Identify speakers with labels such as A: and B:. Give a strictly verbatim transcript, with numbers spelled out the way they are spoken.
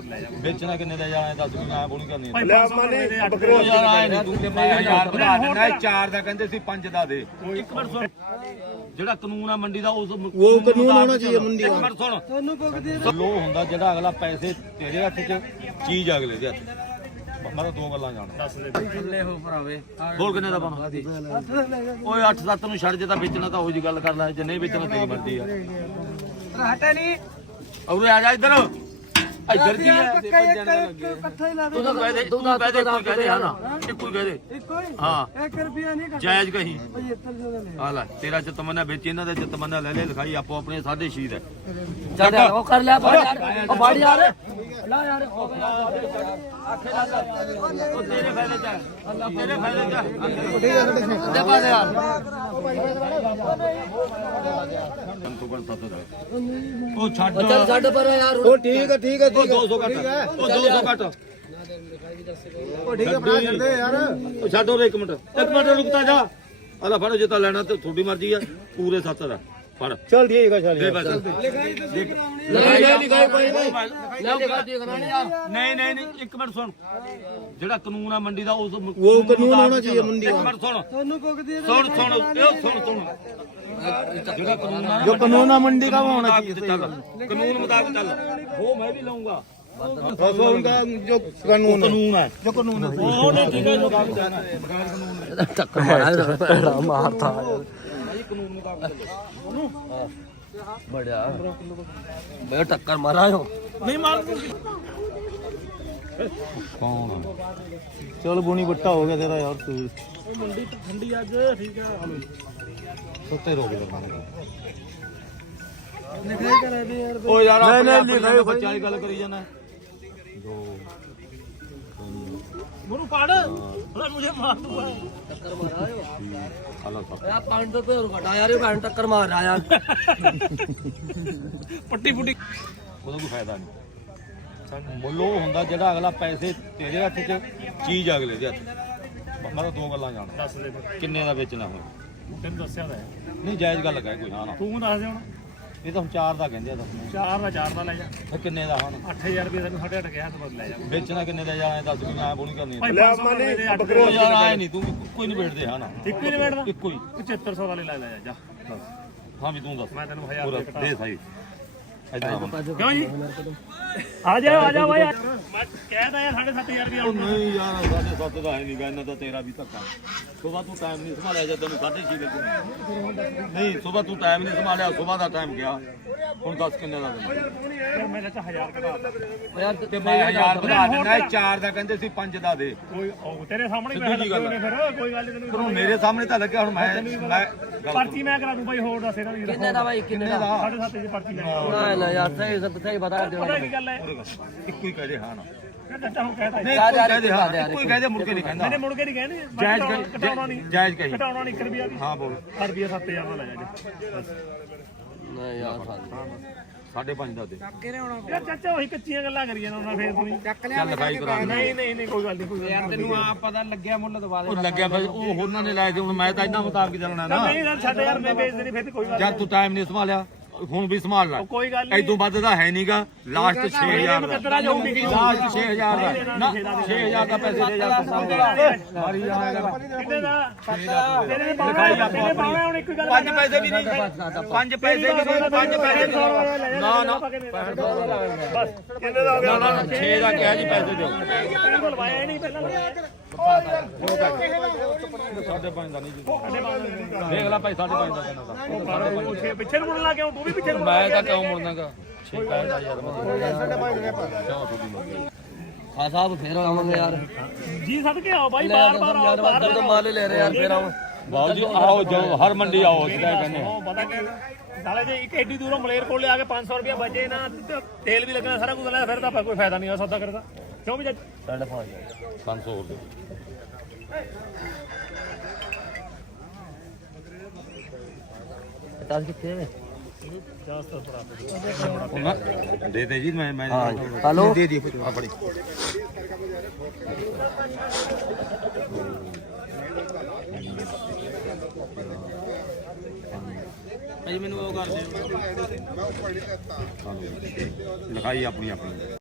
A: ਵੇਚਣਾ ਕਿੰਨੇ ਦਾ ਜਾਣਾ ਦੱਸ ਵੀ ਮੈਂ ਬੋਲੀ ਕਰਨੀ
B: ਲੈ ਮਾਨੇ ਬੱਕਰੇ
A: ਯਾਰ ਆਏ ਨਹੀਂ ਤੂੰ ਮੈਂ ਹਜ਼ਾਰ ਵਧਾ ਦਿੰਦਾ ਚਾਰ ਦਾ ਕਹਿੰਦੇ ਸੀ ਪੰਜ ਦਾ ਦੇ ਇੱਕ ਮਿੰਟ ਸੁਣ ਜਿਹੜਾ ਕਾਨੂੰਨ ਆ ਮੰਡੀ ਦਾ ਉਸ
B: ਉਹ ਕਾਨੂੰਨ ਹੋਣਾ ਚਾਹੀਏ ਮੰਡੀ ਦਾ
A: ਇੱਕ ਮਿੰਟ ਸੁਣ ਤੁਹਾਨੂੰ ਭੁਗਦੇ ਲੋ ਹੁੰਦਾ ਜਿਹੜਾ ਅਗਲਾ ਪੈਸੇ ਤੇਰੇ ਹੱਥ 'ਚ ਚੀਜ਼ ਅਗਲੇ ਦੇ ਹੱਥ ਮੈਂ ਤਾਂ ਦੋ ਗੱਲਾਂ ਜਾਣਦਾ ਦੱਸ ਦੇ ਥੱਲੇ ਹੋ ਭਰਾਵੇ ਬੋਲ ਕਿੰਨੇ ਦਾ ਪਾਣਾ ਓਏ ਅੱਠ ਸੱਤ ਨੂੰ ਛੱਡ ਜੇ ਤਾਂ ਵੇਚਣਾ ਤਾਂ ਉਹ ਜੀ ਗੱਲ ਕਰ ਲੈ ਜੇ ਨਹੀਂ ਵੇਚਣਾ ਤੇਰੀ ਮਰਜ਼ੀ ਆ ਹਟੇ ਨਹੀਂ ਔਰੇ ਆ ਜਾ ਇੱਧਰ ਇੱਧਰ ਕੀ ਹੈ ਤੂੰ ਤਾਂ ਕਹਿ ਦੇ ਤੂੰ ਕਹਿ ਦੇ ਕੋਈ ਕਹਿ ਦੇ ਹਾਂ ਨਾ ਇੱਕੋ ਹੀ ਕਹਿ ਦੇ ਇੱਕੋ ਹੀ ਹਾਂ ਇੱਕ ਰੁਪਿਆ ਨਹੀਂ ਜਾਇਜ਼ ਕਹੀ ਆ ਲੈ ਤੇਰਾ ਚ ਤਮੰਨਾ ਵੇਚ ਇਹਨਾਂ ਦੇ ਚ ਤਮੰਨਾ ਲੈ ਲੈ ਲਿਖਾਈ ਆਪੋ ਆਪਣੇ ਸਾਢੇ ਛੇ ਦਾ
C: ਚੱਲ ਉਹ ਕਰ ਲੈ ਬਾੜ ਯਾਰ ਉਹ ਬਾੜ ਯਾਰ ਲਾ ਯਾਰ ਹੋ ਗਿਆ ਆਖੇ ਲਾ
A: ਉਹ ਤੇਰੇ ਫਾਇਦੇ ਚ ਅੱਲਾ ਤੇਰੇ ਫਾਇਦੇ ਚ
B: ਠੀਕ ਹੈ
C: ਦੇ ਪਾ ਦੇ ਯਾਰ
A: ਉਹ ਛੱਡ
C: ਚੱਲ ਛੱਡ ਪਰ ਯਾਰ
B: ਉਹ ਠੀਕ ਹੈ ਠੀਕ ਹੈ
A: ਉਹ ਦੋ ਸੌ ਘੱਟ ਉਹ ਦੋ ਸੌ ਘੱਟ
B: ਉਹ ਠੀਕ ਹੈ ਬਣਾ ਛੱਡਦੇ ਯਾਰ
A: ਉਹ ਛੱਡ ਉਹ ਇੱਕ ਮਿੰਟ ਇੱਕ ਮਿੰਟ ਰੁਕਤਾ ਜਾ ਅੱਲਾ ਫੜੋ ਜੇ ਤਾਂ ਲੈਣਾ ਤੇ ਤੁਹਾਡੀ ਮਰਜ਼ੀ ਆ ਪੂਰੇ ਸੱਤ ਦਾ ਫੜ
B: ਚੱਲ ਠੀਕ ਹੈ ਚੱਲ
A: ਦੇ ਪੈਸੇ
C: ਨਹੀਂ ਨਹੀਂ ਲਿਖਾਈ ਕੋਈ ਨਹੀਂ ਲੈ ਲਿਖਾ ਦੇ ਕਰਾਣੀ ਯਾਰ
A: ਨਹੀਂ ਨਹੀਂ ਨਹੀਂ ਇੱਕ ਮਿੰਟ ਸੁਣ ਜਿਹੜਾ ਕਾਨੂੰਨ ਆ ਮੰਡੀ ਦਾ ਉਸ
B: ਉਹ ਕਾਨੂੰਨ ਹੋਣਾ ਚਾਹੀਏ ਮੰਡੀ
A: ਇੱਕ
B: ਦਾ
A: ਮਿੰਟ ਸੁਣ ਤੁਹਾਨੂੰ ਭੁਗਦੀ ਸੁਣ ਸੁਣ ਇਹ ਸੁਣ ਸੁਣ ਜਿਹੜਾ ਕਾਨੂੰਨ ਆ
B: ਜੋ ਕਾਨੂੰਨ ਆ ਮੰਡੀ ਦਾ ਹੋਣਾ ਚਾਹੀਏ
A: ਕਾਨੂੰਨ ਮੁਤਾਬਕ ਚੱਲ ਉਹ ਮੈਂ ਵੀ ਲਾਉਂਗਾ
B: ਬਸ ਉਨका जो कानून है
A: ਕਾਨੂੰਨ ਹੈ
B: जो कानून है
A: ਉਹ ਨਹੀਂ ਠੀਕ ਹੈ ਜੋ ਕੰਮ ਜਾਣਾ ਹੈ ਬਗੈਰ ਕਾਨੂੰਨ ਦੇ
C: ਟੱਕਰ ਮਾਰਾ ਭੈੜਾ ਮਾਰਤਾ
A: ਭਾਈ ਕਾਨੂੰਨ ਮੁਤਾਬਕ ਚੱਲੋ
C: ਬੜਿਆ ਬੜਾ ਟੱਕਰ ਮਾਰਾ ਜੋ
A: ਨਹੀਂ ਮਾਰ ਕੌਣ
B: चल बुनी बट्टा हो गया तेरा यार तू
A: ਮੰਡੀ ਠੰਡੀ ਅੱਜ ਠੀਕ ਆ
B: सत्ते हो गए
A: ਲਿਖਾਈ ਕਰਾ ਦੇ ਯਾਰ ਓ ਯਾਰ ਆਪਣੇ ਆਪਣੇ ਬੱਚਿਆਂ ਦੀ ਗੱਲ ਕਰੀ ਜਾਣਾ ਮੈਨੂੰ ਪੜ ਹੁਣ ਮੁਝੇ ਮਾਰ ਦੂਗਾ
C: ਟੱਕਰ ਮਾਰਾ ਜੋ
A: ਹਾਲਾ ਸਭ
C: ਯਾਰ ਪੰਜ ਸੌ ਰੁਪਏ ਹੋਰ ਘਟਾ ਯਾਰ ਇਹ ਭੈਣ ਟੱਕਰ ਮਾਰ ਰਹਾ ਯਾਰ
A: ਪੱਟੀ ਪੁੱਟੀ ਉਹਦਾ ਕੋਈ ਫਾਇਦਾ ਨਹੀਂ ਮੁੱਲੋ ਹੁੰਦਾ ਜਿਹੜਾ ਅਗਲਾ ਪੈਸੇ ਤੇਰੇ ਹੱਥ 'ਚ ਚੀਜ਼ ਅਗਲੇ ਦੇ ਹੱਥ ਮੈਂ ਤਾਂ ਦੋ ਗੱਲਾਂ ਜਾਣਦਾ ਦੱਸ ਦੇ ਕਿੰਨੇ ਦਾ ਵੇਚਣਾ ਹੁਣ ਤੈਨੂੰ ਦੱਸਿਆ ਤਾਂ ਨਹੀਂ ਜਾਇਜ਼ ਗੱਲ ਕਹਿ ਕੋਈ ਹਾਂ ਨਾ ਤੂੰ ਦੱਸ ਦੇ ਹੁਣ ਇਹ ਤਾਂ ਹੁਣ ਚਾਰ ਦਾ ਕਹਿੰਦੇ ਆ ਦੱਸ ਚਾਰ ਦਾ ਚਾਰ ਦਾ ਲੈ ਜਾ ਫਿਰ ਕਿੰਨੇ ਦਾ ਹੁਣ ਅੱਠ ਹਜ਼ਾਰ ਰੁਪਏ ਤੈਨੂੰ ਸਾਢੇ ਅੱਠ ਗਿਆ ਤਾਂ ਲੈ ਜਾ ਵੇਚਣਾ ਕਿੰਨੇ ਦਾ ਜਾਣਾ ਦੱਸ ਵੀ ਮੈਂ ਬੋਲੀ ਕਰਨੀ
B: ਲੈ ਮਾਨੇ ਬੱਕਰੇ
A: ਯਾਰ ਆਏ ਨਹੀਂ ਤੂੰ ਕੋਈ ਨਹੀਂ ਵੇਚਦੇ ਹਾਂ ਨਾ
D: ਇੱਕੋ ਹੀ ਨਹੀਂ ਬੈਠਦਾ
A: ਇੱਕੋ ਹੀ
D: ਪਚੱਤਰ ਸੌ ਵਾਲੇ ਲੈ ਲੈ ਜਾ
A: ਹਾਂ ਵੀ ਤੂੰ ਦੱਸ
D: ਮੈਂ ਤੈਨੂੰ ਹਜ਼ਾਰ
A: ਪੂਰਾ
D: ਰੁਪਏ ਘਟਾ
A: ਦੇ ਸਹੀ ਇਦਾਂ
D: ਕਿਉਂ ਜੀ ਆ ਜਾ ਆ ਜਾ ਬਾਈ ਮੈਂ ਕਹਿਦਾ ਯਾਰ ਸਾਢੇ ਸੱਤ ਹਜ਼ਾਰ ਰੁਪਏ
A: ਉਹ ਨਹੀਂ ਯਾਰ ਸਾਡੇ ਸੱਤ ਦਾ ਹੈ ਨਹੀਂ ਗਾ ਇਹਨਾਂ ਦਾ ਤੇਰਾ ਵੀ ਧੱਕਾ ਸੁਬਾ ਤੂੰ ਟਾਈਮ ਨਹੀਂ ਸੰਭਾਲਿਆ ਜਦ ਤੈਨੂੰ ਸਾਢੇ ਛੇ ਵਜੇ ਨਹੀਂ ਸੁਬਾ ਤੂੰ ਟਾਈਮ ਨਹੀਂ ਸੰਭਾਲਿਆ ਸੁਬਾ ਦਾ ਟਾਈਮ ਗਿਆ ਹੁਣ ਦੱਸ ਕਿੰਨੇ ਦਾ ਦੇਣਾ
D: ਯਾਰ ਮੈਂ ਚਾਚਾ ਹਜ਼ਾਰ ਘਟਾ
C: ਯਾਰ
A: ਤੇ ਮੈਂ ਹਜ਼ਾਰ ਵਧਾ ਦਿੰਦਾ ਚਾਰ ਦਾ ਕਹਿੰਦੇ ਸੀ ਪੰਜ ਦਾ ਦੇ
D: ਕੋਈ ਉਹ ਤੇਰੇ ਸਾਹਮਣੇ ਪੈਸੇ ਲੱਗੇ ਹੋਣੇ ਫਿਰ ਕੋਈ ਗੱਲ ਨਹੀਂ
A: ਪਰ ਹੁਣ ਮੇਰੇ ਸਾਹਮਣੇ ਤਾਂ ਲੱਗਿਆ ਹੁਣ ਮੈਂ ਮੈਂ
D: ਪਰਚੀ ਮੈਂ ਕਰਾ ਦੂੰ ਬਾਈ ਹੋਰ ਦੱਸ ਇਹਨਾਂ ਦੀ
C: ਕਿੰਨੇ ਦਾ ਬਾਈ ਕਿੰਨੇ ਦਾ
D: ਸਾਢੇ ਸੱਤ ਦੀ ਪਰਚੀ ਮੈਂ
C: ਨਾ ਨਾ ਯਾਰ ਸਹੀ ਸਹੀ ਬਤਾ ਦੇਣਾ
D: ਪਤਾ ਕੀ ਗੱਲ ਹੈ
A: ਇੱਕੋ ਹੀ ਕਹਦੇ ਹਾਂ ਨਾ
D: ਚਾਚਾ ਹੁਣ ਕਹਿਤਾ
A: ਨਹੀਂ ਇੱਕੋ ਹੀ ਕਹਦੇ ਹਾਂ ਇੱਕੋ ਹੀ ਕਹਦੇ ਮੁੜ ਕੇ ਨਹੀਂ ਕਹਿੰਦਾ
D: ਮੈਨੇ ਮੁੜ ਕੇ ਨਹੀਂ ਕਹਿੰਦੇ
A: ਜਾਇਜ਼
D: ਘਟਾਉਣਾ ਨਹੀਂ
A: ਜਾਇਜ਼ ਕਹੀ
D: ਘਟਾਉਣਾ ਨਹੀਂ ਇੱਕ ਰੁਪਿਆ ਵੀ
A: ਹਾਂ ਬੋਲ
D: ਰੁਪਿਆ ਸੱਤ ਹਜ਼ਾਰ ਦਾ ਲੈ ਜਾ ਬਸ
C: ਨਹੀਂ ਯਾਰ
A: ਸਾਢੇ ਪੰਜ ਦਾ ਦੇ
D: ਯਾਰ ਚਾਚਾ ਉਹੀ ਕੱਚੀਆਂ ਗੱਲਾਂ ਕਰੀ ਜਾਂਦਾ ਉਹਨਾਂ ਫੇਰ ਤੂੰ
A: ਚੱਲ ਲਿਖਾਈ ਕਰਾ ਦੇ
D: ਨਹੀਂ ਨਹੀਂ ਨਹੀਂ ਕੋਈ ਗੱਲ ਨਹੀਂ ਕੋਈ ਯਾਰ ਤੈਨੂੰ
C: ਆ ਪਤਾ ਲੱਗਿਆ ਮੁੱਲ ਦਵਾ
A: ਉਹ ਲੱਗਿਆ ਬਈ ਉਹ ਉਹਨਾਂ ਨੇ ਲਾਏ ਤੇ ਹੁਣ ਮੈਂ ਤਾਂ ਇਹਨਾਂ ਮੁਤਾਬਕ ਚੱਲਣਾ ਨਾ
D: ਨਹੀਂ ਯਾਰ ਛੱਡ ਯਾਰ ਮੈਂ ਵੇਚਦੇ ਨਹੀਂ ਫਿਰ ਕੋਈ ਗੱਲ
A: ਜਦ ਤੂੰ ਟਾਈਮ ਨਹੀਂ ਸੰਭਾਲਿਆ ਹੁਣ ਵੀ ਸੰਭਾਲ ਲੈ
D: ਕੋਈ ਗੱਲ ਨਹੀਂ
A: ਇਦੋਂ ਵੱਧ ਦਾ ਹੈ ਨਹੀਂਗਾ ਲਾਸਟ ਛੇ ਹਜ਼ਾਰ ਦਾ
D: ਕਿੱਧਰ ਜਾਊ ਵਿਕੀ
A: ਲਾਸਟ ਛੇ ਹਜ਼ਾਰ ਦਾ ਨਾ ਛੇ ਹਜ਼ਾਰ ਦਾ ਪੈਸੇ ਦੇ ਜਾ ਮਾਰੀ ਜਾਏਗਾ
D: ਕਿੰਨੇ ਦਾ ਤੇਰੇ ਨੇ ਪਾਉਣਾ ਤੇਰੇ ਪਾਉਣਾ ਹੁਣ ਇੱਕ ਗੱਲ
A: ਪੰਜ ਪੈਸੇ ਵੀ ਨਹੀਂ ਪੰਜ ਪੈਸੇ ਵੀ ਨਹੀਂ ਪੰਜ ਪੈਸੇ ਵੀ ਨਹੀਂ ਨਾ ਨਾ
D: ਬਸ ਕਿੰਨੇ ਦਾ ਹੋ ਗਿਆ
A: ਨਾ ਨਾ ਛੇ ਦਾ ਕਿਹਾ ਜੀ ਪੈਸੇ ਦਿਓ
D: ਤੇਰੇ ਕੋਲ ਲਵਾਇਆ ਹੀ ਨਹੀਂ ਪਹਿਲਾਂ
A: ਸਾਢੇ ਪੰਜ ਦਾ ਨਹੀਂ ਜੀ ਦੇਖ ਲੈ ਭਾਈ ਸਾਢੇ ਪੰਜ ਦਾ ਕਹਿੰਦਾ
D: ਉਹ ਪਿੱਛੇ ਨੂੰ ਮੁੜਨ ਲੱਗ ਗਿਆ ਤੂੰ ਵੀ ਪਿੱਛੇ ਨੂੰ
A: ਮੈਂ ਤਾਂ ਕਿਉਂ ਮੁੜਨਾਗਾ ਛੇ ਪੈਸੇ ਦਾ ਯਾਰ ਮੈਂ
C: ਖਾ ਸਾਹਿਬ ਫੇਰ ਆਵਾਂਗੇ ਯਾਰ
D: ਜੀ ਸਦਕੇ ਆਓ ਬਾਈ ਬਾਰ ਬਾਰ ਆਓ ਬਾਹਰ
C: ਤੋਂ ਮਾਲ ਲੈ ਰਹੇ ਯਾਰ ਫੇਰ ਆਵਾਂ
A: ਬਾਬੂ ਜੀ ਆਓ ਜੋ ਹਰ ਮੰਡੀ ਆਓ ਸਿੱਧਾ ਕਹਿੰਦੇ
D: ਉਹ ਪਤਾ ਕੀ ਨਾਲੇ ਜੇ ਇੱਕ ਐਡੀ ਦੂਰੋਂ ਮਲੇਰ ਕੋਲੇ ਆ ਕੇ ਪੰਜ ਸੌ ਰੁਪਏ ਬਚੇ ਨਾ ਤੇ ਤੇਲ ਵੀ ਲੱਗਣਾ ਸਾਰਾ ਕੁਝ ਲੱਗਣਾ ਫਿਰ ਤਾਂ ਕੋਈ ਫਾਇਦਾ ਨਹੀਂ ਆ ਸੌਦਾ ਕਰਦਾ ਕਿਉਂ ਵੀ
C: ਸਾਢੇ
A: ਪੰਜ ਸੌ ਹੋਰ ਦੇ
C: ਪਤਾ ਕਿੱਥੇ
A: ਦੇ ਦੇ ਜੀ ਮੈਂ ਮੈਂ
C: ਹਲੋ
B: दे दी
A: ਆ ਫੜੀ
C: ਭਾਈ ਮੈਨੂੰ ਉਹ ਕਰ ਦਿਓ
A: ਲਿਖਾਈ ਆਪਣੀ ਆਪਣੀ